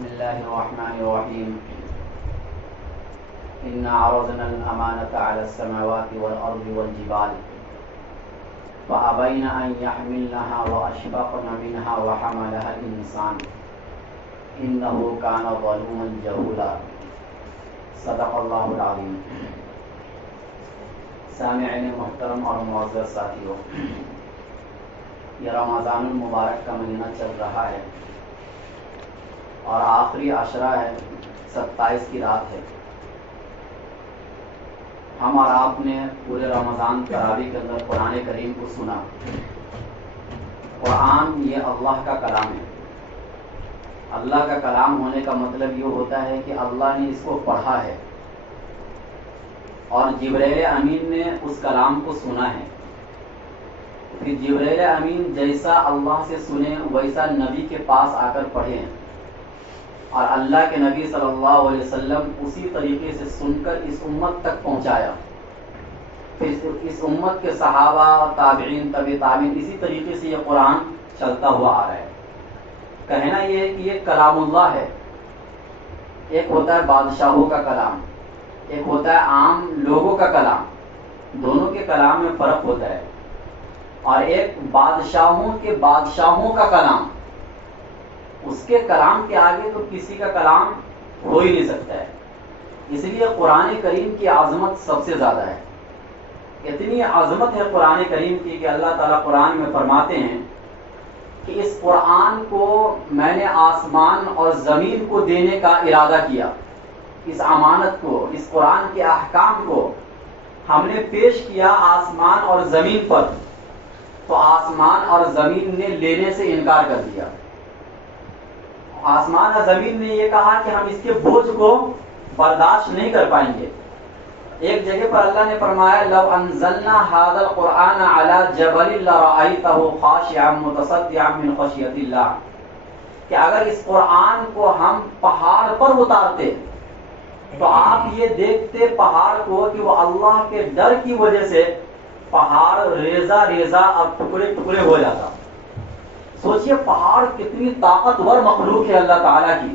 بسم الله الرحمن الرحيم إنا عرضنا الأمانة على السماوات والأرض والجبال فأبين أن يحملنها وأشفقن منها وحملها الإنسان إنه كان ظلوما جهولا صدق الله العظيم. سامعین محترم اور معزز ساتھیوں، یہ رمضان المبارک کا مہینہ چل رہا ہے اور آخری عشرہ ہے، 27 کی رات ہے. ہم اور آپ نے پورے رمضان تراویح کے اندر قرآن کریم کو سنا. قرآن یہ اللہ کا کلام ہے. اللہ کا کلام ہونے کا مطلب یہ ہوتا ہے کہ اللہ نے اس کو پڑھا ہے اور جبرائیل امین نے اس کلام کو سنا ہے. کہ جبرائیل امین جیسا اللہ سے سنے ویسا نبی کے پاس آ کر پڑھے اور اللہ کے نبی صلی اللہ علیہ وسلم اسی طریقے سے سن کر اس امت تک پہنچایا. پھر اس امت کے صحابہ، تابعین، تبع تابعین، اسی طریقے سے یہ قرآن چلتا ہوا آ رہا ہے. کہنا یہ ہے کہ یہ کلام اللہ ہے. ایک ہوتا ہے بادشاہوں کا کلام، ایک ہوتا ہے عام لوگوں کا کلام. دونوں کے کلام میں فرق ہوتا ہے. اور ایک بادشاہوں کا کلام، اس کے کلام کے آگے تو کسی کا کلام ہو ہی نہیں سکتا ہے. اس لیے قرآن کریم کی عظمت سب سے زیادہ ہے. اتنی عظمت ہے قرآن کریم کی کہ اللہ تعالیٰ قرآن میں فرماتے ہیں کہ اس قرآن کو میں نے آسمان اور زمین کو دینے کا ارادہ کیا. اس امانت کو، اس قرآن کے احکام کو ہم نے پیش کیا آسمان اور زمین پر، تو آسمان اور زمین نے لینے سے انکار کر دیا. آسمان اور زمین نے یہ کہا کہ ہم اس کے بوجھ کو برداشت نہیں کر پائیں گے. ایک جگہ پر اللہ نے فرمایا لو انزلنا هذا القرآن على جبل لرأيته خاشعا متصدعا من خشية الله، کہ اگر اس قرآن کو ہم پہاڑ پر اتارتے تو آپ یہ دیکھتے پہاڑ کو کہ وہ اللہ کے ڈر کی وجہ سے پہاڑ ریزہ ریزہ اور ٹکڑے ٹکڑے ہو جاتا. سوچئے پہاڑ کتنی طاقتور مخلوق ہے اللہ تعالیٰ کی،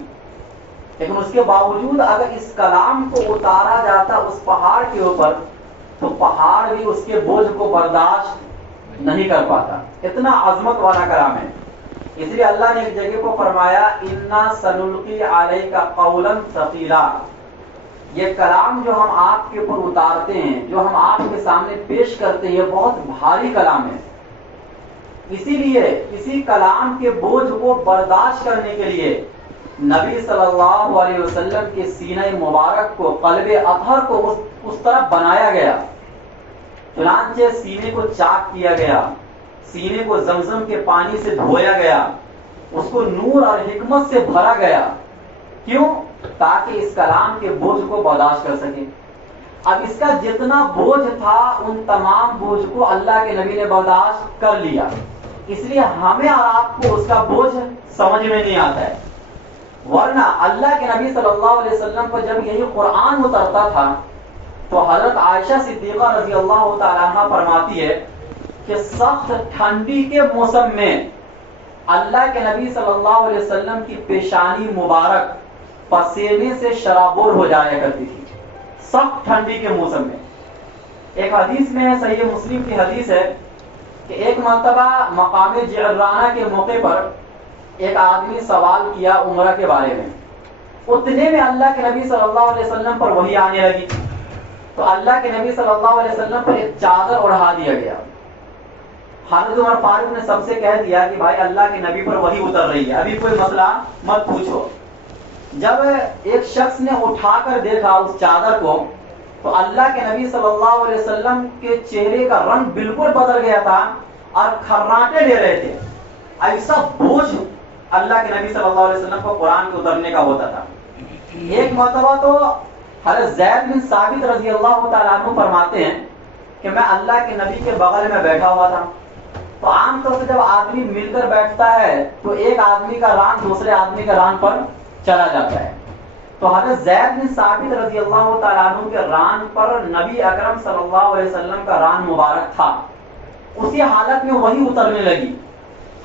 لیکن اس کے باوجود اگر اس کلام کو اتارا جاتا اس پہاڑ کے اوپر تو پہاڑ بھی اس کے بوجھ کو برداشت نہیں کر پاتا. اتنا عظمت والا کلام ہے. اس لیے اللہ نے ایک جگہ کو فرمایا انا سنلقی علیک قولا ثقیلا، یہ کلام جو ہم آپ کے اوپر اتارتے ہیں، جو ہم آپ کے سامنے پیش کرتے ہیں، یہ بہت بھاری کلام ہے. اسی لیے اسی کلام کے بوجھ کو برداشت کرنے کے لیے نبی صلی اللہ علیہ وسلم کے سینہ مبارک کو، قلب اطہر کو اس طرح بنایا گیا. چنانچہ سینے کو چاک کیا گیا، سینے کو زمزم کے پانی سے دھویا گیا، اس کو نور اور حکمت سے بھرا گیا. کیوں؟ تاکہ اس کلام کے بوجھ کو برداشت کر سکے. اب اس کا جتنا بوجھ تھا ان تمام بوجھ کو اللہ کے نبی نے برداشت کر لیا. اس لیے ہمیں اور آپ کو اس کا بوجھ سمجھ میں نہیں آتا ہے. ورنہ اللہ کے نبی صلی اللہ علیہ وسلم پر جب یہی قرآن اترتا تھا تو حضرت عائشہ صدیقہ رضی اللہ تعالیٰ عنہ فرماتی ہے کہ سخت ٹھنڈی کے موسم میں اللہ کے نبی صلی اللہ علیہ وسلم کی پیشانی مبارک پسینے سے شرابور ہو جایا کرتی تھی سخت ٹھنڈی کے موسم میں. ایک حدیث میں ہے، صحیح مسلم کی حدیث ہے، کہ ایک مرتبہ مقام جعرانہ کے موقع پر ایک آدمی سوال کیا عمرہ کے بارے میں. اتنے میں اللہ کے نبی صلی اللہ علیہ وسلم پر وحی آنے لگی تو اللہ کے نبی صلی اللہ علیہ وسلم پر ایک چادر اڑا دیا گیا. حضرت عمر فاروق نے سب سے کہہ دیا کہ بھائی اللہ کے نبی پر وحی اتر رہی ہے، ابھی کوئی مسئلہ مت پوچھو. جب ایک شخص نے اٹھا کر دیکھا اس چادر کو تو اللہ کے نبی صلی اللہ علیہ وسلم کے چہرے کا رنگ بالکل بدل گیا تھا اور کھراٹے لے رہے تھے. ایسا بوجھ اللہ کے نبی صلی اللہ علیہ وسلم کو قرآن کے اترنے کا ہوتا تھا. ایک مرتبہ تو حضرت زید بن ثابت رضی اللہ تعالیٰ عنہ فرماتے ہیں کہ میں اللہ کے نبی کے بغل میں بیٹھا ہوا تھا. تو عام طور سے جب آدمی مل کر بیٹھتا ہے تو ایک آدمی کا ران دوسرے آدمی کا ران پر چلا جاتا ہے. تو حضرت زید بن ثابت رضی اللہ تعالیٰ عنہ کے ران پر نبی اکرم صلی اللہ علیہ وسلم کا ران مبارک تھا. اسی حالت میں وہی اترنے لگی.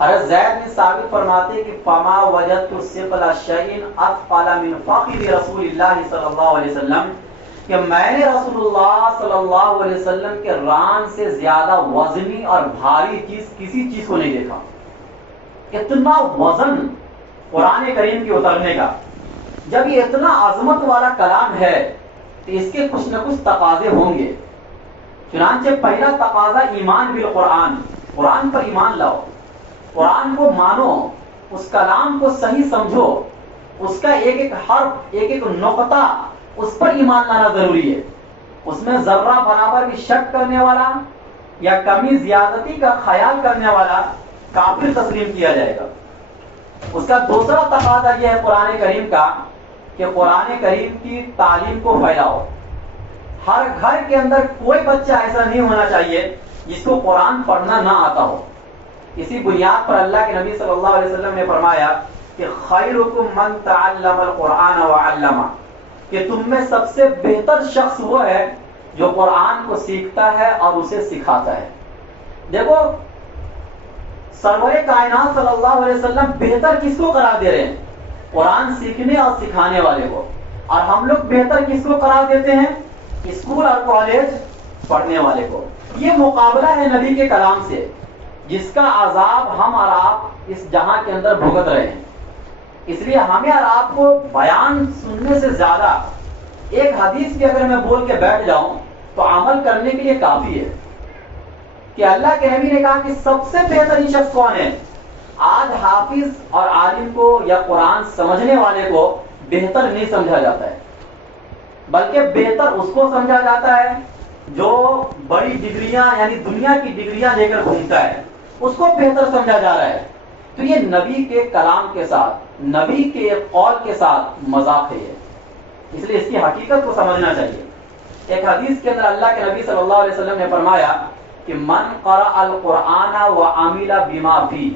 حضرت زید بن ثابت فرماتے کہ فما وجدت ثقل شیء اثقل من فخذ رسول اللہ صلی اللہ علیہ وسلم، کہ میں نے رسول اللہ صلی اللہ علیہ وسلم کے ران سے زیادہ وزنی اور بھاری چیز کسی چیز کو نہیں دیکھا. اتنا وزن قرآن کریم کے اترنے کا. جب یہ اتنا عظمت والا کلام ہے تو اس کے کچھ نہ کچھ تقاضے ہوں گے. چنانچہ پہلا تقاضا ایمان بالقرآن، قرآن پر ایمان لاؤ، قرآن کو مانو، اس کلام کو صحیح سمجھو، اس کا ایک ایک حرف، ایک ایک نقطہ، اس پر ایمان لانا ضروری ہے. اس میں ذرہ برابر بھی شک کرنے والا یا کمی زیادتی کا خیال کرنے والا کافر تسلیم کیا جائے گا. اس کا دوسرا تقاضا یہ ہے قرآن کریم کا کہ قرآن کریم کی تعلیم کو پھیلاؤ. ہر گھر کے اندر کوئی بچہ ایسا نہیں ہونا چاہیے جس کو قرآن پڑھنا نہ آتا ہو. اسی بنیاد پر اللہ کے نبی صلی اللہ علیہ وسلم نے فرمایا کہ خیرکم من تعلم القرآن وعلمہ، کہ تم میں سب سے بہتر شخص وہ ہے جو قرآن کو سیکھتا ہے اور اسے سکھاتا ہے. دیکھو سرور کائنات صلی اللہ علیہ وسلم بہتر کس کو قرار دے رہے ہیں؟ قرآن سیکھنے اور سکھانے والے کو. اور ہم لوگ بہتر کس کو قرار دیتے ہیں؟ اسکول اور کالج پڑھنے والے کو. یہ مقابلہ ہے نبی کے کلام سے جس کا عذاب ہم اور آپ اس جہاں کے اندر بھگت رہے ہیں. اس لیے ہمیں اور آپ کو بیان سننے سے زیادہ ایک حدیث بھی اگر میں بول کے بیٹھ جاؤں تو عمل کرنے کے لیے کافی ہے. کہ اللہ کے نبی نے کہا کہ سب سے بہترین شخص کون ہے؟ آج حافظ اور عالم کو یا قرآن سمجھنے والے کو بہتر نہیں سمجھا جاتا ہے، بلکہ بہتر اس کو سمجھا جاتا ہے جو بڑی ڈگریاں یعنی دنیا کی ڈگریاں لے کر گھومتا ہے، اس کو بہتر سمجھا جا رہا ہے. تو یہ نبی کے کلام کے ساتھ، نبی کے قول کے ساتھ مذاق ہے یہ. اس لیے اس کی حقیقت کو سمجھنا چاہیے. ایک حدیث کے اندر اللہ کے نبی صلی اللہ علیہ وسلم نے فرمایا کہ من قرأ القرآن وعمل بما فیہ،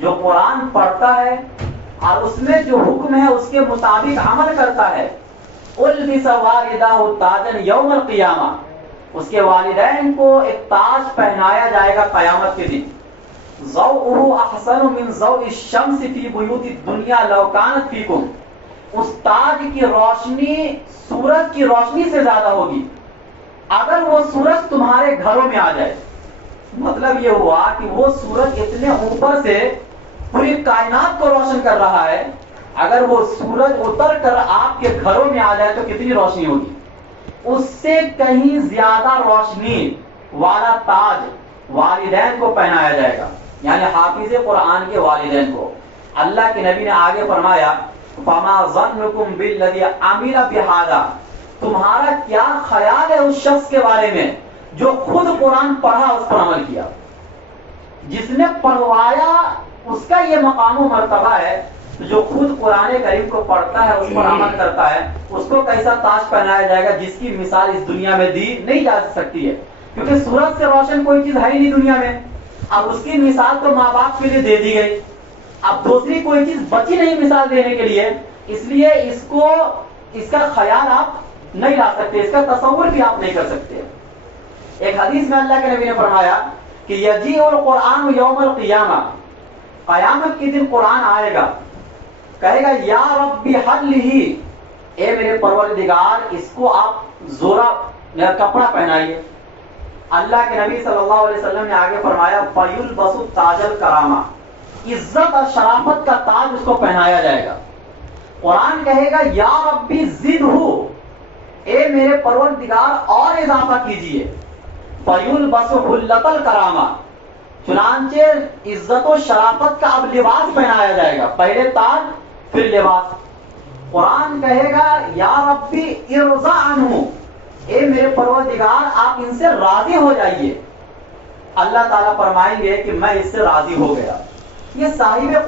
جو قرآن پڑھتا ہے اور اس میں جو حکم ہے اس کے مطابق عمل کرتا ہے، البس والدہ تاجا یوم القیامہ، اس کے والدین کو ایک تاج پہنایا جائے گا قیامت کے دن. ضوءہ احسن من ضوء الشمس فی بیوت الدنیا لو کانت فیکم، اس تاج کی روشنی سورج کی روشنی سے زیادہ ہوگی اگر وہ سورج تمہارے گھروں میں آ جائے. مطلب یہ ہوا کہ وہ سورج اتنے اوپر سے پوری کائنات کو روشن کر رہا ہے، اگر وہ سورج اتر کر آپ کے گھروں میں آ جائے تو کتنی روشنی ہوگی. اس سے کہیں زیادہ روشنی والا تاج والدین کو پہنایا جائے گا، یعنی حافظ قرآن کے والدین کو. اللہ کے نبی نے آگے فرمایا فما ظنکم بالذی عمل بہذا، تمہارا کیا خیال ہے اس شخص کے بارے میں جو خود قرآن پڑھا اس پر عمل کیا. جس نے پڑھوایا اس کا یہ مقام و مرتبہ ہے، جو خود قرآن کریم کو پڑھتا ہے اس پر عمل کرتا ہے، اس کو کیسا تاج پہنایا جائے گا جس کی مثال اس دنیا میں دی نہیں جا سکتی ہے. کیونکہ سورج سے روشن کوئی چیز ہے ہی نہیں دنیا میں. اب اس کی مثال تو ماں باپ کے لیے دے دی گئی، اب دوسری کوئی چیز بچی نہیں مثال دینے کے لیے. اس لیے اس کا خیال آپ نہیں لا سکتے، اس کا تصور بھی آپ نہیں کر سکتے. ایک حدیث میں اللہ کے نبی نے فرمایا کہ یجیء القرآن یوم القیامہ، قیامت کے دن قرآن آئے گا، کہے گا یا ربی حلہ، اے میرے پروردگار اس کو آپ زورا میرا کپڑا پہنائیے. اللہ کے نبی صلی اللہ علیہ وسلم نے آگے فرمایا فیلبس تاج الکرامہ، عزت اور شرافت کا تاج اس کو پہنایا جائے گا. قرآن کہے گا یا ربی زدہ، اے میرے پروردگار اور اضافہ کیجئے. فیلبس حلۃ الکرامہ، چنانچہ عزت و شرافت کا اب لباس پہنایا جائے گا، پہلے تاج پھر لباس. قرآن کہے گا یا ربی ارضا عنہ، اے میرے پروردگار آپ ان سے راضی ہو جائیے. اللہ تعالیٰ فرمائیں گے کہ میں اس سے راضی ہو گیا. یہ صاحب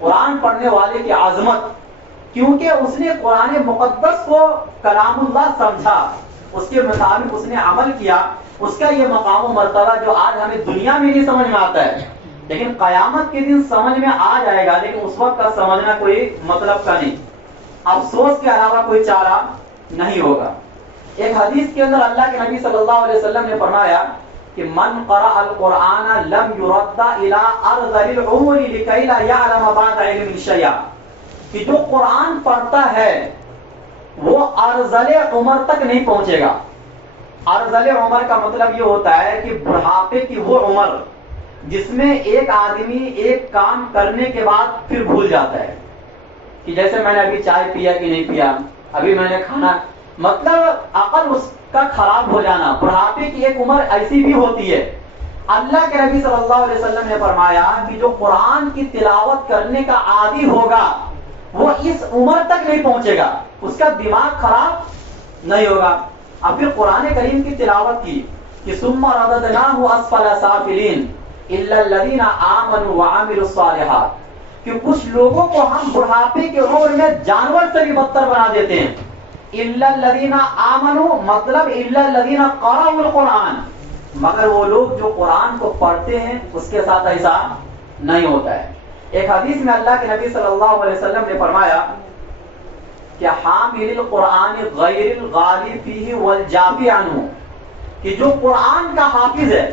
قرآن پڑھنے والے کی عظمت، کیونکہ اس نے قرآن مقدس کو کلام اللہ سمجھا، اس کے مطابق اس نے عمل کیا، اس کا یہ مقام و مرتبہ جو آج ہمیں دنیا میں نہیں سمجھ میں آتا ہے لیکن قیامت کے دن سمجھ میں آ جائے گا. لیکن اس وقت کا سمجھنا کوئی مطلب کا نہیں، افسوس کے علاوہ کوئی چارہ نہیں ہوگا. ایک حدیث کے اندر اللہ کے نبی صلی اللہ علیہ وسلم نے فرمایا کہ کہ من قرأ القرآن لم يرد الى ارذل العمر لكي لا يعلم بعد علم شيئا، کہ جو قرآن پڑھتا ہے وہ ارذل عمر تک نہیں پہنچے گا. ارذل عمر کا مطلب یہ ہوتا ہے کہ بڑھاپے کی وہ عمر جس میں ایک آدمی ایک کام کرنے کے بعد پھر بھول جاتا ہے، کہ جیسے میں نے ابھی چائے پیا کہ نہیں پیا، ابھی میں نے کھانا، مطلب عقل اس کا خراب ہو جانا. بڑھاپے کی ایک عمر ایسی بھی ہوتی ہے. اللہ کے نبی صلی اللہ علیہ وسلم نے فرمایا کہ جو قرآن کی تلاوت کرنے کا عادی ہوگا وہ اس عمر تک نہیں پہنچے گا، اس کا دماغ خراب نہیں ہوگا. اب پھر قرآن کریم کی تلاوت کی کہ ثم رددناہ اسفل سافلین الا الذین آمنوا وعملوا الصالحات، کہ کچھ لوگوں کو ہم بڑھاپے کے عمر میں جانور سے بھی بدتر بنا دیتے ہیں. الا الذین آمنوا مطلب الا الذین قرأوا القرآن، مگر وہ لوگ جو قرآن کو پڑھتے ہیں اس کے ساتھ ایسا نہیں ہوتا ہے. ایک حدیث میں اللہ کے نبی صلی اللہ علیہ وسلم نے فرمایا کہ حامل القرآن غیر الغالی فیہ والجافی عنہ، کہ جو قرآن کا حافظ ہے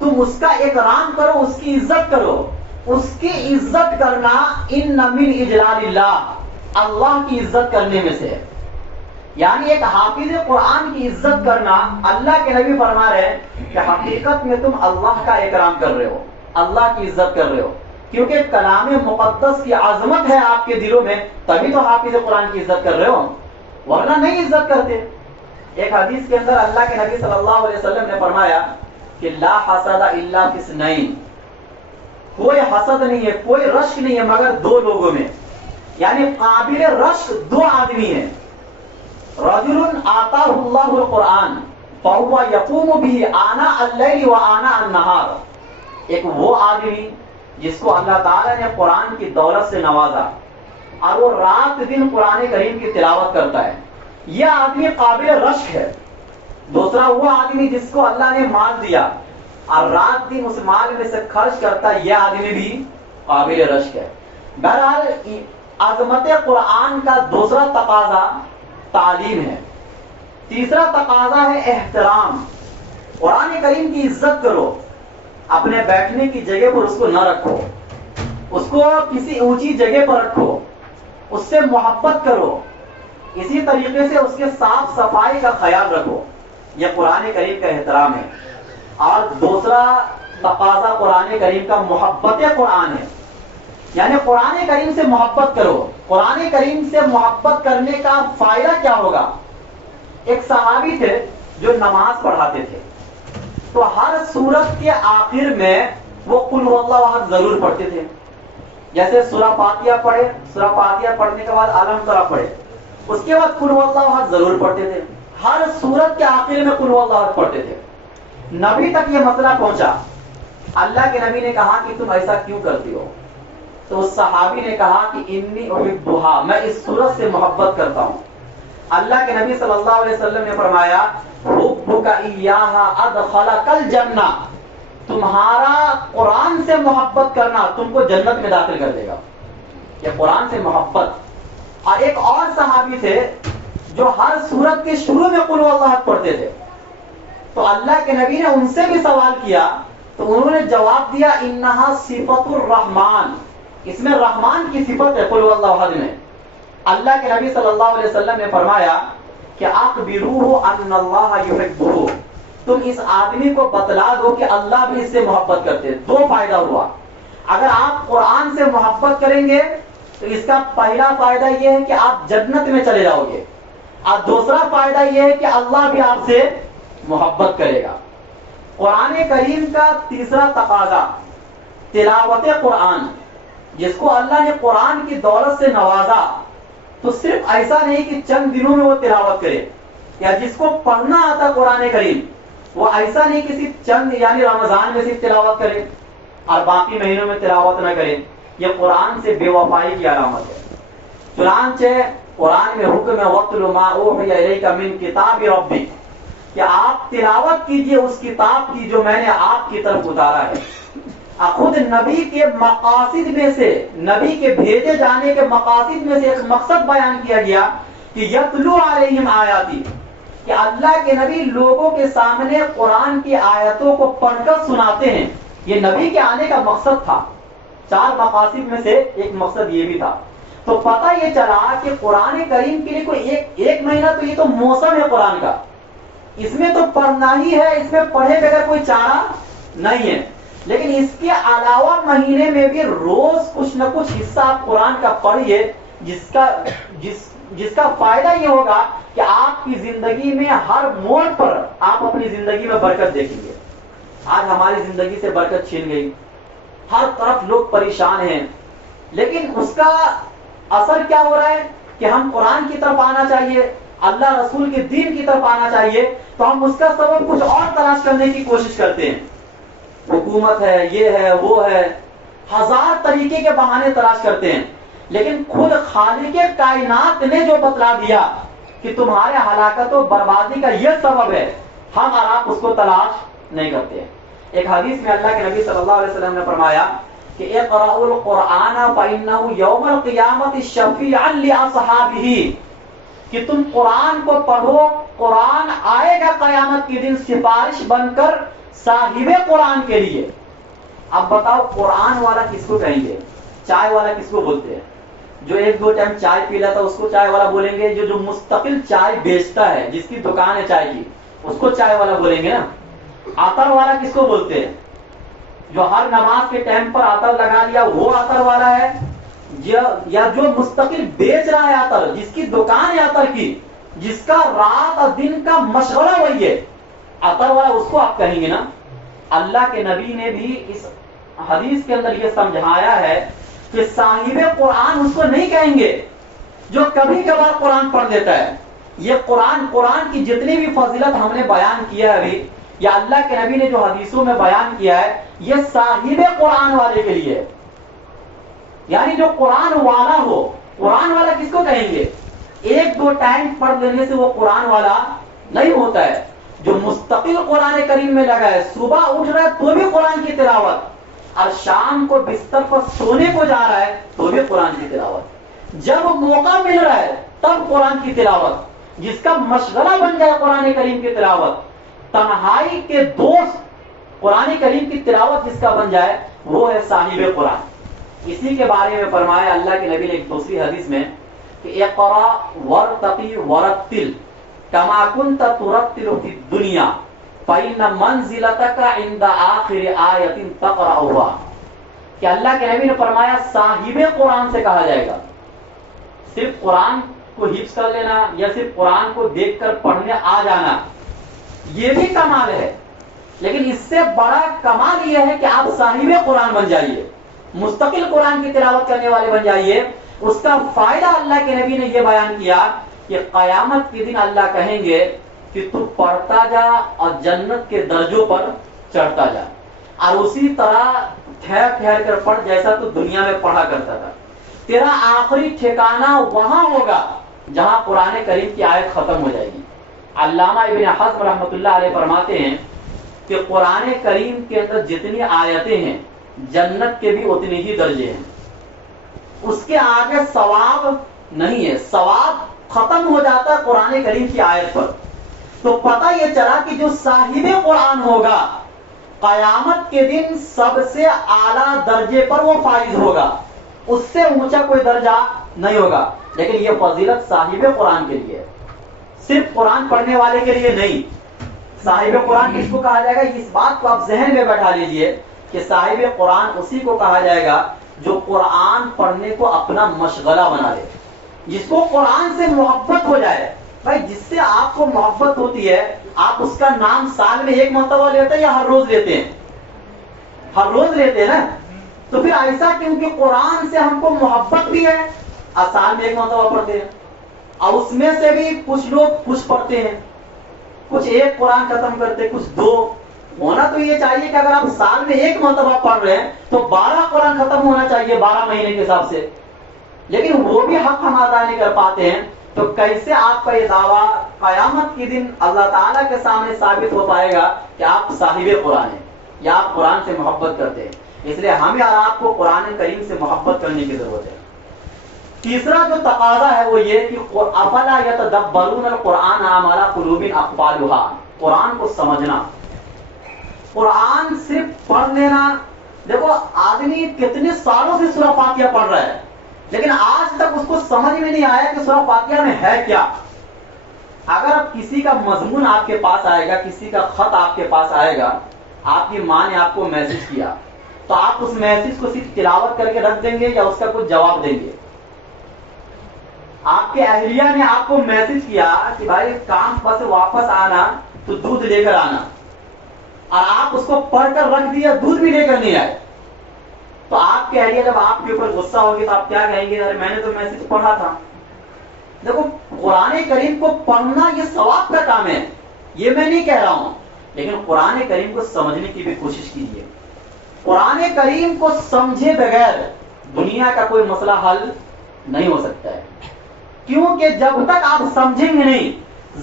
تم اس کا اکرام کرو، اس کی عزت کرو. اس کی عزت کرنا ان من اجلال اللہ، اللہ کی عزت کرنے میں سے ہے. یعنی ایک حافظ قرآن کی عزت کرنا، اللہ کے نبی فرما رہے ہیں کہ حقیقت میں تم اللہ کا اکرام کر رہے ہو، اللہ کی عزت کر رہے ہو، کیونکہ کلام مقدس کی عظمت ہے آپ کے دلوں میں، تبھی تو حافظ قرآن کی عزت کر رہے ہو، ورنہ نہیں عزت کرتے. ایک حدیث کے اندر اللہ کے نبی صلی اللہ علیہ وسلم نے فرمایا کہ لا حسد الا فی اثنین، کوئی حسد نہیں ہے، کوئی رشک نہیں ہے مگر دو لوگوں میں. یعنی قابل رشک دو آدمی ہیں. رجل آتاہ اللہ القرآن فہو یقوم به آناء اللیل و آناء النہار، ایک وہ آدمی جس کو اللہ تعالیٰ نے قرآن کی دولت سے نوازا اور وہ رات دن قرآن کریم کی تلاوت کرتا ہے، یہ آدمی قابل رشک ہے. دوسرا وہ آدمی جس کو اللہ نے مال دیا اور رات دن اس مال میں سے خرچ کرتا ہے، یہ آدمی بھی قابل رشک ہے. بہرحال عظمت قرآن کا دوسرا تقاضا تعلیم ہے، تیسرا تقاضا ہے احترام. قرآن کریم کی عزت کرو، اپنے بیٹھنے کی جگہ پر اس کو نہ رکھو، اس کو کسی اونچی جگہ پر رکھو، اس سے محبت کرو، اسی طریقے سے اس کے صاف صفائی کا خیال رکھو. یہ قرآن کریم کا احترام ہے. اور دوسرا تقاضا قرآن کریم کا محبت قرآن ہے، یعنی قرآن کریم سے محبت کرو. قرآن کریم سے محبت کرنے کا فائدہ کیا ہوگا؟ ایک صحابی تھے جو نماز پڑھاتے تھے، تو ہر سورت کے آخر میں وہ قل هو اللہ احد ضرور پڑھتے تھے. جیسے سورہ فاتحہ پڑھے، سورہ فاتحہ پڑھنے کے بعد الحمد للہ پڑھے، اس کے بعد قل هو اللہ احد ضرور پڑھتے تھے. ہر سورت کے آخر میں قل هو اللہ احد پڑھتے تھے. نبی تک یہ مسئلہ پہنچا. اللہ کے نبی نے کہا کہ تم ایسا کیوں کرتی ہو؟ تو اس صحابی نے کہا کہ انی احبھا، میں اس سورت سے محبت کرتا ہوں. اللہ کے نبی صلی اللہ علیہ وسلم نے فرمایا حبک ایہا ادخلک الجنہ، تمہارا قرآن سے محبت کرنا تم کو جنت میں داخل کر دے گا. یہ قرآن سے محبت. اور ایک اور صحابی تھے جو ہر سورت کے شروع میں قل هو اللہ احد پڑھتے تھے، تو اللہ کے نبی نے ان سے بھی سوال کیا تو انہوں نے جواب دیا انہا صفت الرحمن، اس میں رحمان کی صفت ہے قل هو اللہ احد میں. اللہ کے نبی صلی اللہ علیہ وسلم نے فرمایا کہ اخبروہ ان اللہ یحبہ، تم اس آدمی کو بتلا دو کہ اللہ بھی اس سے محبت کرتے ہیں. دو فائدہ ہوا. اگر آپ قرآن سے محبت کریں گے تو اس کا پہلا فائدہ یہ ہے کہ آپ جنت میں چلے جاؤ گے، اور دوسرا فائدہ یہ ہے کہ اللہ بھی آپ سے محبت کرے گا. قرآن کریم کا تیسرا تقاضا تلاوت قرآن. جس کو اللہ نے قرآن کی دولت سے نوازا تو صرف ایسا نہیں کہ چند دنوں میں وہ تلاوت کرے، یا جس کو پڑھنا آتا قرآن کریم وہ ایسا نہیں کہ صرف چند یعنی رمضان میں صرف تلاوت کرے اور باقی مہینوں میں تلاوت نہ کرے. یہ قرآن سے بے وفائی کی علامت ہے. چنانچہ قرآن میں حکم ہے وَاتْلُ مَا أُوحِيَ إِلَيْكَ مِنْ کِتَابِ رَبِّكَ، کہ آپ تلاوت کیجئے اس کتاب کی جو میں نے آپ کی طرف اتارا ہے. خود نبی کے مقاصد میں سے، نبی کے بھیجے جانے کے مقاصد میں سے ایک مقصد بیان کیا گیا کہ یتلو علیہم آیاتی، کہ اللہ کے نبی لوگوں کے سامنے قرآن کی آیتوں کو پڑھ کر سناتے ہیں. یہ نبی کے آنے کا مقصد تھا. 4 مقاصد میں سے ایک مقصد یہ بھی تھا. تو پتہ یہ چلا کہ قرآن کریم کے لیے کوئی ایک مہینہ تو یہ تو موسم ہے قرآن کا, اس میں تو پڑھنا ہی ہے, اس میں پڑھے بغیر کوئی چارہ نہیں ہے. لیکن اس کے علاوہ مہینے میں بھی روز کچھ نہ کچھ حصہ آپ قرآن کا پڑھیے, جس کا فائدہ یہ ہوگا کہ آپ کی زندگی میں ہر موڑ پر آپ اپنی زندگی میں برکت دیکھیں گے. آج ہماری زندگی سے برکت چھین گئی, ہر طرف لوگ پریشان ہیں, لیکن اس کا اثر کیا ہو رہا ہے کہ ہم قرآن کی طرف آنا چاہیے, اللہ رسول کے دین کی طرف آنا چاہیے, تو ہم اس کا سبب کچھ اور تلاش کرنے کی کوشش کرتے ہیں. حکومت ہے, یہ ہے, وہ ہے, ہزار طریقے کے بہانے تلاش کرتے ہیں. لیکن خود خالق کائنات نے جو بتلا دیا کہ تمہارے ہلاکت و بربادی کا یہ سبب ہے, ہم اور آپ اس کو تلاش نہیں کرتے. ایک حدیث میں اللہ کے نبی صلی اللہ علیہ وسلم نے فرمایا کہ اقرأوا القرآن فإنه یوم القیامت شفیعا لأصحابہ, کہ تم قرآن کو پڑھو, قرآن آئے گا قیامت کے دن سفارش بن کر صاحب قرآن کے لیے. اب بتاؤ قرآن والا کس کو کہیں گے؟ چائے والا کس کو بولتے ہیں؟ جو 1-2 ٹائم چائے پی لیتا اس کو چائے والا بولیں گے. جو مستقل چائے بیچتا ہے, جس کی دکان ہے چائے کی, اس کو چائے والا بولیں گے نا. عطر والا کس کو بولتے ہیں؟ جو ہر نماز کے ٹائم پر عطر لگا دیا وہ عطر والا ہے, یا جو مستقل بیچ رہا ہے عطر, جس کی دکان ہے عطر کی, جس کا رات اور دن کا مشغلہ وہی ہے, عطر والا اس کو آپ کہیں گے نا. اللہ کے نبی نے بھی اس حدیث کے اندر یہ سمجھایا ہے کہ صاحب قرآن اس کو نہیں کہیں گے جو کبھی کبھار قرآن پڑھ لیتا ہے. یہ قرآن کی جتنی بھی فضیلت ہم نے بیان کیا ہے ابھی, یا اللہ کے نبی نے جو حدیثوں میں بیان کیا ہے, یہ صاحب قرآن والے کے لیے, یعنی جو قرآن والا ہو. قرآن والا کس کو کہیں گے؟ 1-2 ٹائم پڑھ لینے سے وہ قرآن والا نہیں ہوتا ہے. جو مستقل قرآن کریم میں لگا ہے, صبح اٹھ رہا ہے تو بھی قرآن کی تلاوت, اور شام کو بستر پر سونے کو جا رہا ہے تو بھی قرآن کی تلاوت, جب موقع مل رہا ہے تب قرآن کی تلاوت, جس کا مشغلہ بن جائے قرآن کریم کی تلاوت, تنہائی کے دوست قرآن کریم کی تلاوت جس کا بن جائے وہ ہے صاحب قرآن. اسی کے بارے میں فرمایا اللہ کے نبی نے ایک دوسری حدیث میں کہ اقرا ورتقی ورتل کما کنت ترتل فی الدنیا فإن منزلتک عند آخر آیت تقرأها, کہ اللہ کے نبی نے فرمایا صاحب قرآن سے کہا جائے گا. صرف قرآن کو حفظ کر لینا یا صرف قرآن کو دیکھ کر پڑھنے آ جانا یہ بھی کمال ہے, لیکن اس سے بڑا کمال یہ ہے کہ آپ صاحب قرآن بن جائیے, مستقل قرآن کی تلاوت کرنے والے بن جائیے. اس کا فائدہ اللہ کے نبی نے یہ بیان کیا کہ قیامت کے دن اللہ کہیں گے کہ تو پڑھتا جا اور جنت کے درجوں پر چڑھتا جا, اور اسی طرح ٹھہر ٹھہر کر پڑھ جیسا تو دنیا میں پڑھا کرتا تھا. تیرا آخری ٹھکانہ وہاں ہوگا جہاں قرآن کریم کی آیت ختم ہو جائے گی. علامہ ابن حزم رحمۃ اللہ علیہ فرماتے ہیں کہ قرآن کریم کے اندر جتنی آیتیں ہیں جنت کے بھی اتنے ہی درجے ہیں, اس کے آگے ثواب نہیں ہے, ثواب ختم ہو جاتا ہے قرآن کریم کی آیت پر. تو پتہ یہ چلا کہ جو صاحب قرآن ہوگا قیامت کے دن سب سے اعلیٰ درجے پر وہ فائز ہوگا, اس سے اونچا کوئی درجہ نہیں ہوگا. لیکن یہ فضیلت صاحب قرآن کے لیے ہے, صرف قرآن پڑھنے والے کے لیے نہیں. صاحب قرآن کس کو کہا جائے گا؟ اس بات کو آپ ذہن میں بیٹھا لیجئے کہ صاحب قرآن اسی کو کہا جائے گا جو قرآن پڑھنے کو اپنا مشغلہ بنا لے, جس کو قرآن سے محبت ہو جائے. بھائی جس سے آپ کو محبت ہوتی ہے, آپ اس کا نام سال میں 1 مرتبہ لیتے ہیں یا ہر روز لیتے ہیں؟ ہر روز لیتے ہیں نا. تو پھر ایسا کیونکہ قرآن سے ہم کو محبت بھی ہے اور سال میں 1 مرتبہ پڑھتے ہیں, اور اس میں سے بھی کچھ لوگ کچھ پڑھتے ہیں, کچھ 1 قرآن ختم کرتے, کچھ 2. ہونا تو یہ چاہیے کہ اگر آپ سال میں 1 مرتبہ پڑھ رہے ہیں تو 12 قرآن ختم ہونا چاہیے 12 مہینے کے حساب سے. لیکن وہ بھی حق ہم ادا نہیں کر پاتے ہیں, تو کیسے آپ کا یہ دعویٰ قیامت کے دن اللہ تعالیٰ کے سامنے ثابت ہو پائے گا کہ آپ صاحب قرآن ہیں یا آپ قرآن سے محبت کرتے ہیں؟ اس لیے ہمیں اور آپ کو قرآن کریم سے محبت کرنے کی ضرورت ہے. تیسرا جو تقاضا ہے وہ یہ کہ افلا یتدبرون القرآن ام علی قلوب اقفالها، قرآن کو سمجھنا. قرآن صرف پڑھ لینا، دیکھو آدمی کتنے سالوں سے سورہ فاتحہ پڑھ رہا ہے لیکن آج تک اس کو سمجھ میں نہیں آیا کہ سورہ فاتحہ میں ہے کیا. اگر اب کسی کا مضمون آپ کے پاس آئے گا، کسی کا خط آپ کے پاس آئے گا، آپ کی ماں نے آپ کو میسج کیا، تو آپ اس میسج کو صرف تلاوت کر کے رکھ دیں گے یا اس کا کچھ جواب دیں گے؟ آپ کے اہلیہ نے آپ کو میسج کیا کہ بھائی کام پر سے واپس آنا تو دودھ لے کر آنا، اور آپ اس کو پڑھ کر رکھ دیا، دودھ بھی لے کر نہیں آئے، تو آپ کے اہلیہ جب آپ کے اوپر غصہ ہوگی تو آپ کیا کہیں گے؟ ارے میں نے تو میسج پڑھا تھا. دیکھو قرآن کریم کو پڑھنا یہ ثواب کا کام ہے، یہ میں نہیں کہہ رہا ہوں، لیکن قرآن کریم کو سمجھنے کی بھی کوشش کیجیے. قرآن کریم کو سمجھے بغیر دنیا کا کوئی مسئلہ حل نہیں ہو سکتا ہے، کیونکہ جب تک آپ سمجھیں گے نہیں،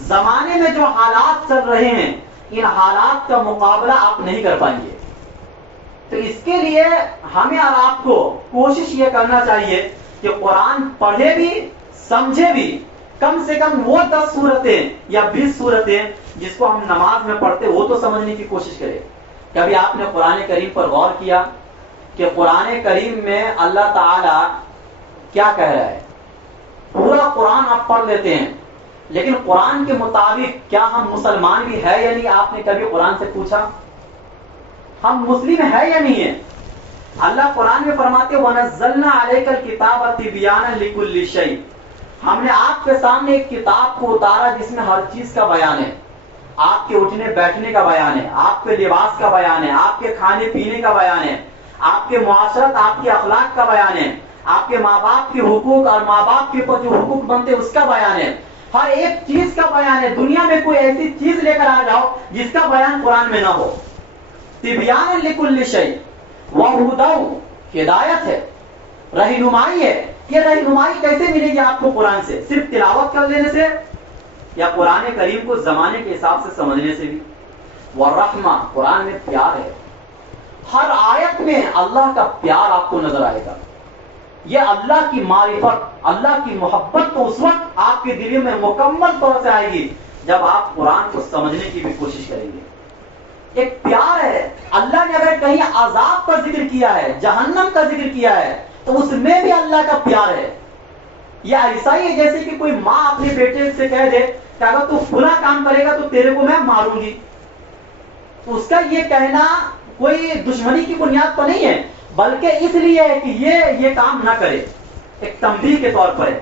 زمانے میں جو حالات چل رہے ہیں ان حالات کا مقابلہ آپ نہیں کر پائیں گے. تو اس کے لیے ہمیں اور آپ کو کوشش یہ کرنا چاہیے کہ قرآن پڑھے بھی سمجھے بھی، کم سے کم وہ 10 سورتیں یا 20 سورتیں جس کو ہم نماز میں پڑھتے وہ تو سمجھنے کی کوشش کریں. کبھی آپ نے قرآن کریم پر غور کیا کہ قرآن کریم میں اللہ تعالی کیا کہہ رہا ہے؟ پورا قرآن آپ پڑھ لیتے ہیں لیکن قرآن کے مطابق کیا ہم مسلمان بھی ہے یا نہیں؟ آپ نے کبھی قرآن سے پوچھا ہم مسلم ہے یا نہیں ہے؟ اللہ قرآن میں فرماتے وَنَزَّلْنَا عَلَيْكَ الْكِتَابَ تِبْيَانًا لِكُلِّ شَيْءٍ، ہم نے آپ کے سامنے ایک کتاب کو اتارا جس میں ہر چیز کا بیان ہے. آپ کے اٹھنے بیٹھنے کا بیان ہے، آپ کے لباس کا بیان ہے، آپ کے کھانے پینے کا بیان ہے، آپ کے معاشرت، آپ کے اخلاق کا بیان ہے، آپ کے ماں باپ کے حقوق اور ماں باپ کے اوپر جو حقوق بنتے اس کا بیان ہے. ہر ایک چیز کا بیان ہے. دنیا میں کوئی ایسی چیز لے کر آ جاؤ جس کا بیان قرآن میں نہ ہو. تبیان لکل شیء وہدی، ہدایت ہے، رہنمائی ہے. یہ رہنمائی کیسے ملے گی آپ کو قرآن سے؟ صرف تلاوت کر لینے سے یا قرآن کریم کو زمانے کے حساب سے سمجھنے سے بھی؟ والرحمہ، قرآن میں پیار ہے، ہر آیت میں اللہ کا پیار آپ کو نظر آئے گا. یہ اللہ کی معرفت، اللہ کی محبت تو اس وقت آپ کے دل میں مکمل طور سے آئے گی جب آپ قرآن کو سمجھنے کی بھی کوشش کریں گے. ایک پیار ہے. اللہ نے اگر کہیں عذاب کا ذکر کیا ہے، جہنم کا ذکر کیا ہے، تو اس میں بھی اللہ کا پیار ہے. یہ ایسا ہی ہے جیسے کہ کوئی ماں اپنے بیٹے سے کہہ دے کہ اگر تو فلاں کام کرے گا تو تیرے کو میں ماروں گی. تو اس کا یہ کہنا کوئی دشمنی کی بنیاد پر نہیں ہے، بلکہ اس لیے ہے کہ یہ کام نہ کرے، ایک تنبیہ کے طور پر ہے.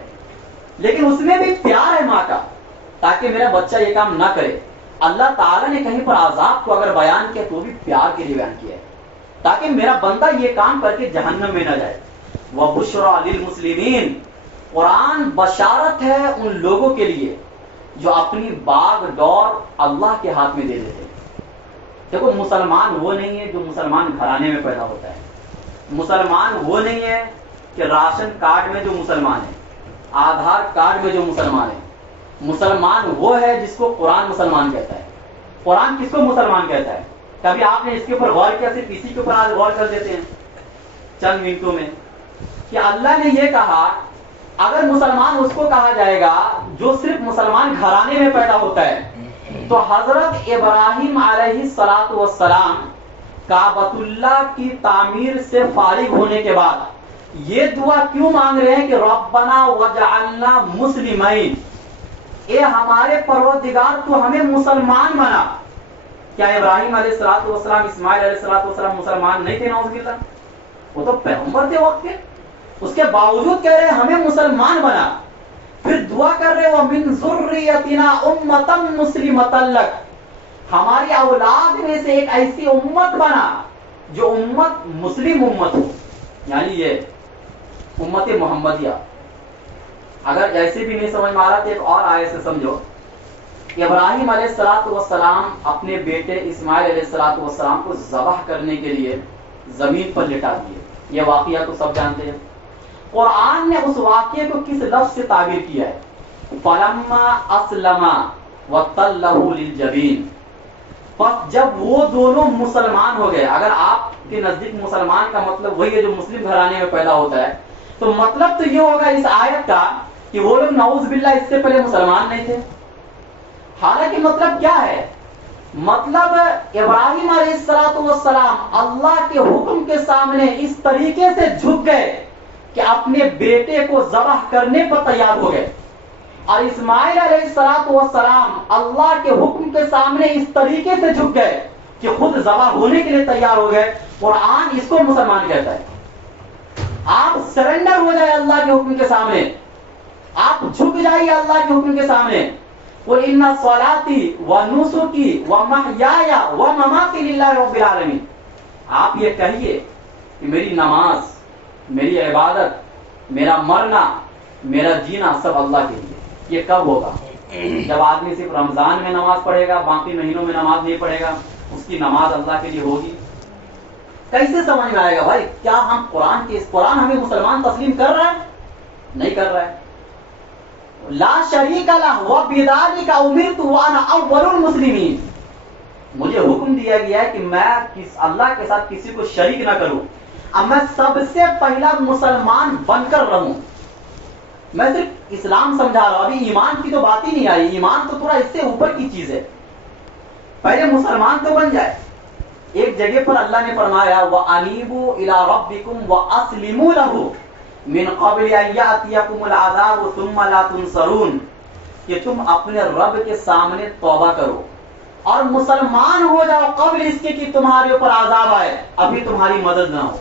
لیکن اس میں بھی پیار ہے ماں کا، تاکہ میرا بچہ یہ کام نہ کرے. اللہ تعالیٰ نے کہیں پر عذاب کو اگر بیان کیا تو بھی پیار کے لیے بیان کیا ہے، تاکہ میرا بندہ یہ کام کر کے جہنم میں نہ جائے. وَبُشْرَىٰ لِلْمُسْلِمِينَ، قرآن بشارت ہے ان لوگوں کے لیے جو اپنی باغ ڈور اللہ کے ہاتھ میں دے دیتے ہیں. دیکھو مسلمان وہ نہیں ہے جو مسلمان گھرانے میں پیدا ہوتا ہے. مسلمان وہ نہیں ہے کہ راشن کارڈ میں جو مسلمان ہے، آدھار کارڈ میں جو مسلمان ہے. مسلمان وہ ہے جس کو قرآن مسلمان کہتا ہے. قرآن کس کو مسلمان کہتا ہے؟ کبھی آپ نے اس کے اوپر غور کیا؟ صرف اسی کے اوپر آج غور کر دیتے ہیں چند منٹوں میں کہ اللہ نے یہ کہا اگر مسلمان اس کو کہا جائے گا جو صرف مسلمان گھرانے میں پیدا ہوتا ہے، تو حضرت ابراہیم علیہ الصلوۃ والسلام کعبۃ اللہ کی تعمیر سے فارغ ہونے کے بعد یہ دعا کیوں مانگ رہے ہیں کہ ربنا وجعلنا مسلمین، اے ہمارے پروردگار تو ہمیں مسلمان بنا؟ کیا ابراہیم علیہ الصلوۃ والسلام، اسماعیل علیہ الصلوۃ والسلام مسلمان نہیں تھے؟ نعوذ باللہ، وہ تو پیغمبر تھے وقت کے. اس کے باوجود کہہ رہے ہمیں مسلمان بنا. پھر دعا کر رہے وَمِن ذُرِّيَّتِنَا أُمَّةً مُسْلِمَةً لَكَ، ہماری اولاد میں سے ایک ایسی امت بنا جو امت مسلم امت ہو، یعنی یہ امت محمدیہ. اگر ایسے بھی نہیں سمجھ میں آ رہا تو ایک اور آیت سے سمجھو. ابراہیم علیہ الصلوۃ والسلام اپنے بیٹے اسماعیل علیہ الصلوۃ والسلام کو ذبح کرنے کے لیے زمین پر لٹا دیے. یہ واقعہ تو سب جانتے ہیں. قرآن نے اس واقعے کو کس لفظ سے تعبیر کیا ہے؟ فَلَمَّا أَسْلَمَا وَتَلَّهُ لِلْجَبِينِ، پس جب وہ دونوں مسلمان ہو گئے. اگر آپ کے نزدیک مسلمان کا مطلب وہی ہے جو مسلم گھرانے میں پیدا ہوتا ہے، تو مطلب تو یہ ہوگا اس آیت کا کہ وہ لوگ نعوذ باللہ اس سے پہلے مسلمان نہیں تھے. حالانکہ مطلب کیا ہے؟ مطلب ابراہیم علیہ السلام اللہ کے حکم کے سامنے اس طریقے سے جھک گئے کہ اپنے بیٹے کو ذبح کرنے پر تیار ہو گئے. اور اسماعیل علیہ السلام اللہ کے حکم کے سامنے اس طریقے سے جھک گئے کہ خود ذبح ہونے کے لیے تیار ہو گئے. قرآن اس کو مسلمان کہتا ہے. آپ سرنڈر ہو جائے اللہ کے حکم کے سامنے, آپ جھک جائیے اللہ کے حکم کے سامنے. قُلْ إِنَّ صَلَاتِي وَنُسُكِي وَمَحْيَايَ وَمَمَاتِي لِلَّهِ رَبِّ الْعَالَمِينَ. آپ یہ کہیے کہ میری نماز, میری عبادت, میرا مرنا, میرا جینا سب اللہ کے لیے. یہ کب ہوگا؟ جب آدمی صرف رمضان میں نماز پڑھے گا, باقی مہینوں میں نماز نہیں پڑھے گا, اس کی نماز اللہ کے لیے ہوگی. کیسے سمجھ میں آئے گا بھائی؟ کیا ہم قرآن ہمیں مسلمان تسلیم کر رہا ہے؟ نہیں کر رہا ہے. لا شریک لہ وبذالک امرت وانا اول المسلمین. مجھے حکم دیا گیا ہے کہ میں اللہ کے ساتھ کسی کو شریک نہ کروں, اب میں سب سے پہلا مسلمان بن کر رہوں. میں صرف اسلام سمجھا رہا ہوں, ابھی ایمان کی تو بات ہی نہیں آئی. ایمان تو تھوڑا اس سے اوپر کی چیز ہے. پہلے مسلمان تو بن جائے. ایک جگہ پر اللہ نے فرمایا وَأَنِيبُوا إِلَىٰ رَبِّكُمْ وَأَسْلِمُوا لَهُ مِنْ قَبْلِ أَن يَأْتِيَكُمُ الْعَذَابُ ثُمَّ لَا تُنصَرُونَ. کہ تم اپنے رب کے سامنے توبہ کرو اور مسلمان ہو جاؤ قبل اس کے کہ تمہارے اوپر عذاب آئے, ابھی تمہاری مدد نہ ہو.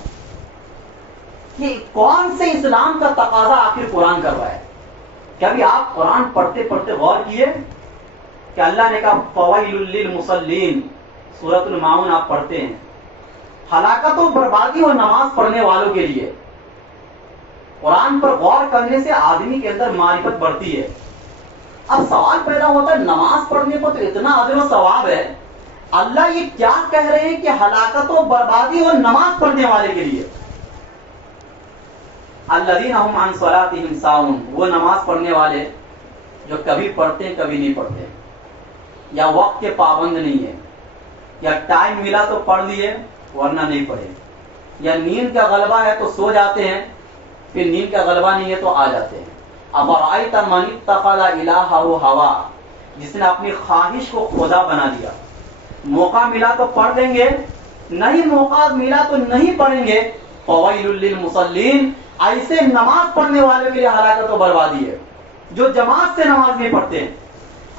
کہ کون سے اسلام کا تقاضا آخر قرآن کر رہا ہے؟ کبھی آپ قرآن پڑھتے پڑھتے غور کیے کہ اللہ نے کہا فَوَيْلٌ لِّلْمُصَلِّينَ, سورۃ الماؤن آپ پڑھتے ہیں, ہلاکت و بربادی ہو نماز پڑھنے والوں کے لیے. قرآن پر غور کرنے سے آدمی کے اندر معرفت بڑھتی ہے. اب سوال پیدا ہوتا ہے نماز پڑھنے پر تو اتنا اجر و ثواب ہے, اللہ یہ کیا کہہ رہے ہیں کہ ہلاکت و بربادی ہو نماز پڑھنے والے کے لیے؟ الذین هم عن صلاتهم ساہون, وہ نماز پڑھنے والے جو کبھی پڑھتے ہیں کبھی نہیں پڑھتے, یا وقت کے پابند نہیں ہے, یا ٹائم ملا تو پڑھ لیے ورنہ نہیں پڑھے, یا نیند کا غلبہ ہے تو سو جاتے ہیں, پھر نیند کا غلبہ نہیں ہے تو آ جاتے ہیں. افرأیت من اتخذ الہہ ہوا, جس نے اپنی خواہش کو خدا بنا دیا. موقع ملا تو پڑھ لیں گے, نہیں موقع ملا تو نہیں پڑھیں گے. فویل للمصلین, ایسے نماز پڑھنے والے کے لیے ہلاکت و بربادی ہے جو جماعت سے نماز نہیں پڑھتے ہیں.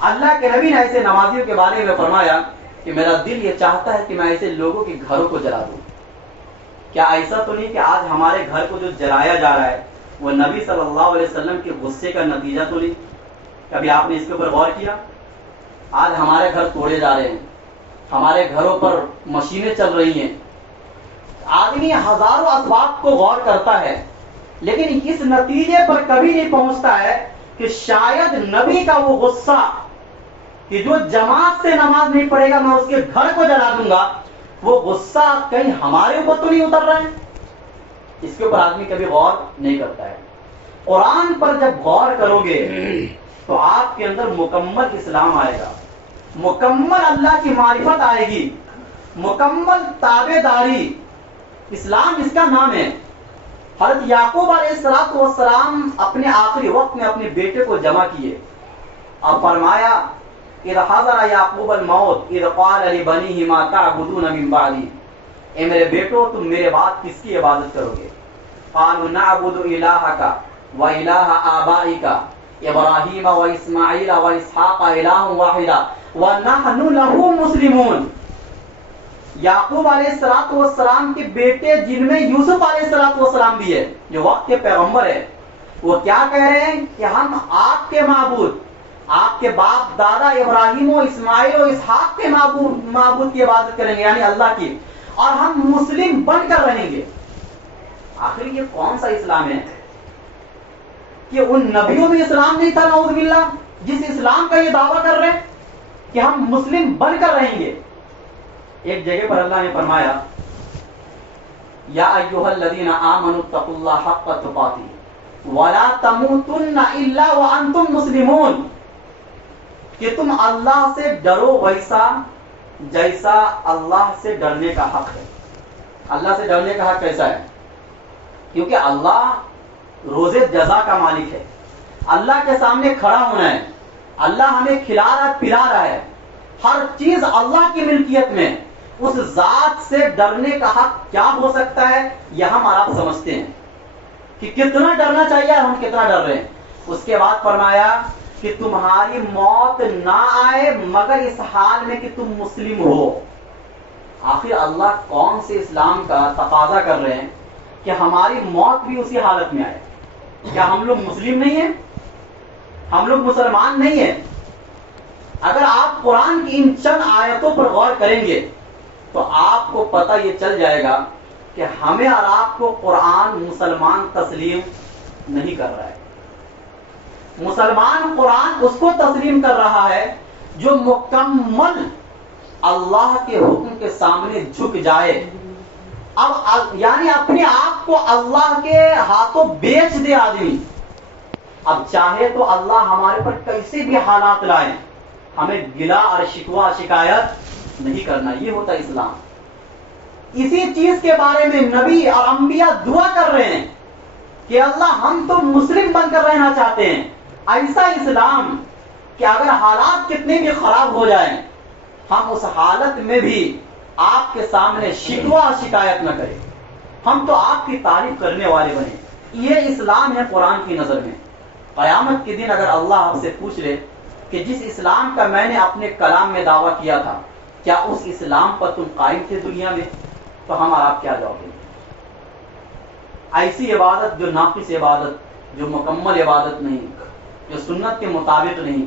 اللہ کے نبی نے ایسے نمازیوں کے بارے میں فرمایا کہ میرا دل یہ چاہتا ہے کہ میں ایسے لوگوں کے گھروں کو جلا دوں. کیا ایسا تو نہیں کہ آج ہمارے گھر کو جو جلایا جا رہا ہے وہ نبی صلی اللہ علیہ وسلم کے غصے کا نتیجہ تو نہیں؟ کبھی آپ نے اس کے اوپر غور کیا؟ آج ہمارے گھر توڑے جا رہے ہیں, ہمارے گھروں پر مشینیں چل رہی ہیں. آدمی ہزاروں اسباب کو غور کرتا ہے لیکن اس نتیجے پر کبھی نہیں پہنچتا ہے کہ شاید نبی کا وہ غصہ کہ جو جماعت سے نماز نہیں پڑھے گا میں اس کے گھر کو جلا دوں گا, وہ غصہ کہیں ہمارے اوپر تو نہیں اتر رہا ہے. اس کے اوپر آدمی کبھی غور نہیں کرتا ہے. قرآن پر جب غور کرو گے تو آپ کے اندر مکمل اسلام آئے گا, مکمل اللہ کی معرفت آئے گی, مکمل تابع داری. اسلام اس کا نام ہے. حضرت یعقوب علیہ السلام اپنے آخری وقت میں اپنے بیٹے کو جمع کیے اور فرمایا اذ حضر یعقوب الموت اذ قال لبنیہ ما تعبدون من بعدی, اے میرے بیٹو تم میرے بعد کس کی عبادت کرو گے؟ قالوا نعبد الہک و الہ آبائک ابراہیم و اسماعیل و اسحاق الہ واحدا ونحن له مسلمون. یعقوب علیہ السلام کے بیٹے جن میں یوسف علیہ السلام بھی ہے جو وقت کے پیغمبر ہے, وہ کیا کہہ رہے ہیں کہ ہم آپ کے معبود, آپ کے باپ دادا ابراہیم و اسماعیل و اسحاق کے معبود کی عبادت کریں گے, یعنی اللہ کی, اور ہم مسلم بن کر رہیں گے. آخر یہ کون سا اسلام ہے کہ ان نبیوں میں اسلام نہیں تھا نعوذ باللہ, جس اسلام کا یہ دعویٰ کر رہے ہیں کہ ہم مسلم بن کر رہیں گے. ایک جگہ پر اللہ نے فرمایا یا ایھا الذین آمنوا اتقوا اللہ حق تقاتہ ولا تموتن الا وانتم مسلمون, کہ تم اللہ سے ڈرو ویسا جیسا اللہ سے ڈرنے کا حق ہے. اللہ سے ڈرنے کا حق کیسا ہے؟ کیونکہ اللہ روزے جزا کا مالک ہے. اللہ کے سامنے کھڑا ہونا ہے. اللہ ہمیں کھلا رہا ہے، پلا رہا ہے. ہر چیز اللہ کی ملکیت میں. اس ذات سے ڈرنے کا حق کیا ہو سکتا ہے یہ ہم اور آپ سمجھتے ہیں کہ کتنا ڈرنا چاہیے، ہم کتنا ڈر رہے ہیں. اس کے بعد فرمایا کہ تمہاری موت نہ آئے مگر اس حال میں کہ تم مسلم ہو. آخر اللہ کون سے اسلام کا تقاضا کر رہے ہیں کہ ہماری موت بھی اسی حالت میں آئے؟ کیا ہم لوگ مسلم نہیں ہیں؟ ہم لوگ مسلمان نہیں ہیں؟ اگر آپ قرآن کی ان چند آیتوں پر غور کریں گے تو آپ کو پتہ یہ چل جائے گا کہ ہمیں اور آپ کو قرآن مسلمان تسلیم نہیں کر رہا ہے. مسلمان قرآن اس کو تسلیم کر رہا ہے جو مکمل اللہ کے حکم کے سامنے جھک جائے. اب یعنی اپنے آپ کو اللہ کے ہاتھوں بیچ دے آدمی. اب چاہے تو اللہ ہمارے پر کیسے بھی حالات لائیں، ہمیں گلا اور شکوہ شکایت نہیں کرنا. یہ ہوتا اسلام. اسی چیز کے بارے میں نبی اور انبیاء دعا کر رہے ہیں کہ اللہ ہم تو مسلم بن کر رہنا چاہتے ہیں. ایسا اسلام کہ اگر حالات کتنے بھی خراب ہو جائیں ہم اس حالت میں بھی آپ کے سامنے شکوہ اور شکایت نہ کریں، ہم تو آپ کی تعریف کرنے والے بنے. یہ اسلام ہے قرآن کی نظر میں. قیامت کے دن اگر اللہ آپ سے پوچھ لے کہ جس اسلام کا میں نے اپنے کلام میں دعویٰ کیا تھا کیا اس اسلام پر تم قائم تھے دنیا میں، تو ہم اور آپ کیا جواب دیں گے؟ ایسی عبادت جو ناقص عبادت، جو مکمل عبادت نہیں، جو سنت کے مطابق نہیں،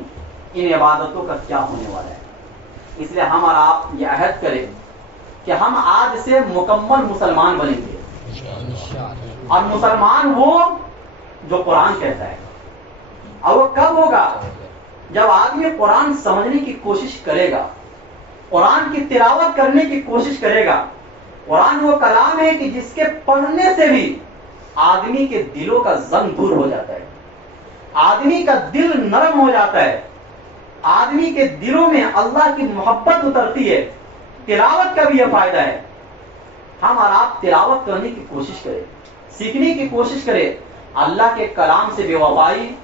ان عبادتوں کا کیا ہونے والا ہے؟ اس لیے ہم اور آپ یہ عہد کریں کہ ہم آج سے مکمل مسلمان بنیں گے. اور مسلمان وہ جو قرآن کہتا ہے. اور وہ کب ہوگا؟ جب آدمی قرآن سمجھنے کی کوشش کرے گا، قرآن کی تلاوت کرنے کی کوشش کرے گا. قرآن وہ کلام ہے کہ جس کے پڑھنے سے بھی آدمی کے دلوں کا زنگ دور ہو جاتا ہے، آدمی کا دل نرم ہو جاتا ہے، آدمی کے دلوں میں اللہ کی محبت اترتی ہے. تلاوت کا بھی یہ فائدہ ہے. ہم اور آپ تلاوت کرنے کی کوشش کریں، سیکھنے کی کوشش کریں. اللہ کے کلام سے بے وفائی،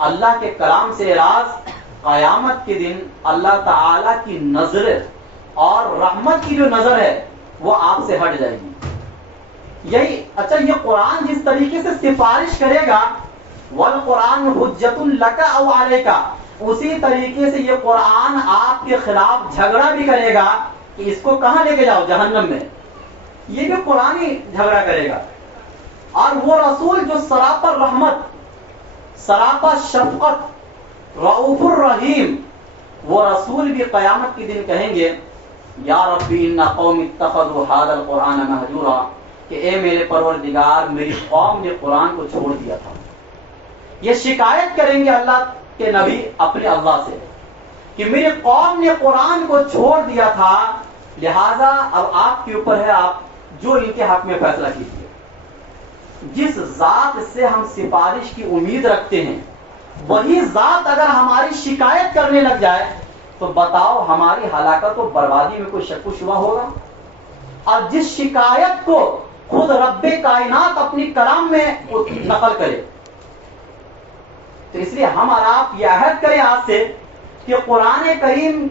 اللہ کے کلام سے اعراض، قیامت کے دن اللہ تعالی کی نظر اور رحمت کی جو نظر ہے وہ آپ سے ہٹ جائے گی. یہی اچھا یہ قرآن جس طریقے سے سفارش کرے گا والقرآن حجت لک او علیک، اسی طریقے سے یہ قرآن آپ کے خلاف جھگڑا بھی کرے گا کہ اس کو کہاں لے کے جاؤ؟ جہنم میں. یہ بھی قرآن ہی جھگڑا کرے گا. اور وہ رسول جو سراپر رحمت، سراپا شفقت، رؤوف الرحیم، وہ رسول بھی قیامت کے دن کہیں گے یا ربی ان قوم اتخذوا هذا القرآن مہجورا، کہ اے میرے پروردگار میری قوم نے قرآن کو چھوڑ دیا تھا. یہ شکایت کریں گے اللہ کے نبی اپنے اللہ سے کہ میری قوم نے قرآن کو چھوڑ دیا تھا، لہذا اب آپ کے اوپر ہے، آپ جو ان کے حق میں فیصلہ کیجیے. جس ذات سے ہم سفارش کی امید رکھتے ہیں وہی ذات اگر ہماری شکایت کرنے لگ جائے تو بتاؤ ہماری ہلاکت و بربادی میں کوئی شک و شبہ ہوگا؟ اور جس شکایت کو خود رب کائنات اپنی کلام میں نقل کرے. تو اس لیے ہم اور آپ یہ عہد کریں آج سے کہ قرآن کریم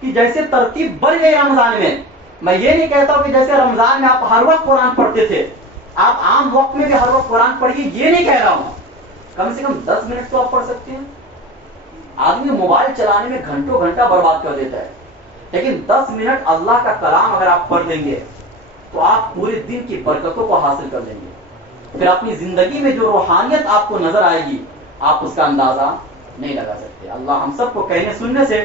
کی جیسے ترتیب بڑھ گئی رمضان میں یہ نہیں کہتا ہوں کہ جیسے رمضان میں آپ ہر وقت قرآن پڑھتے تھے آپ عام وقت میں بھی ہر وقت قرآن پڑھیے، یہ نہیں کہہ رہا ہوں. کم سے کم 10 منٹ تو آپ پڑھ سکتے ہیں. آدمی موبائل چلانے میں گھنٹوں گھنٹہ برباد کر دیتا ہے، لیکن 10 منٹ اللہ کا کلام اگر آپ پڑھ لیں گے تو آپ پورے دن کی برکتوں کو حاصل کر لیں گے. پھر اپنی زندگی میں جو روحانیت آپ کو نظر آئے گی آپ اس کا اندازہ نہیں لگا سکتے. اللہ ہم سب کو کہنے سننے سے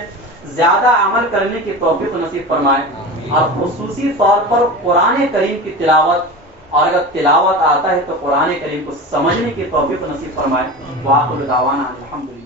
زیادہ عمل کرنے کی توفیق نصیب فرمائے، اور خصوصی طور پر قرآن کریم کی تلاوت، اور اگر تلاوت آتا ہے تو قرآن کریم کو سمجھنے کی توفیق نصیب فرمائے. وآخر دعوانا الحمدللہ.